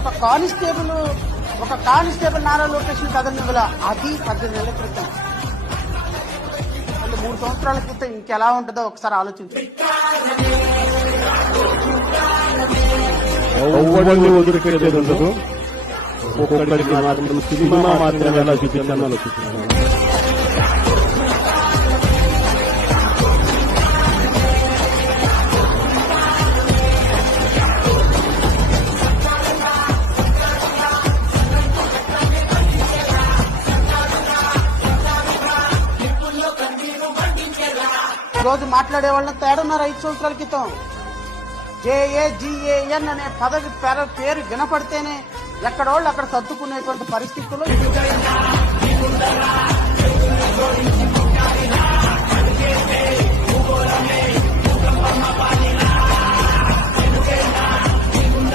ఒక కానిస్టేబుల్ నారా లోకేష్ కదలివ్వల అది 18 నెలల క్రితం. 3 సంవత్సరాల క్రితం ఇంకెలా ఉంటుందో ఒకసారి ఆలోచించండి. వదిలిపెట్టేది ఉండదు. ఒక్కొక్కరికి మాత్రం సినిమా మాత్రం ఎలా చూపించాలో ఆలోచిస్తున్నాను. రోజు మాట్లాడే వాళ్ళని తేడున్నారు. 5 సంవత్సరాల క్రితం JAGAN అనే పదవి పేరు వినపడితేనే ఎక్కడోళ్ళు అక్కడ సర్దుకునేటువంటి పరిస్థితుల్లో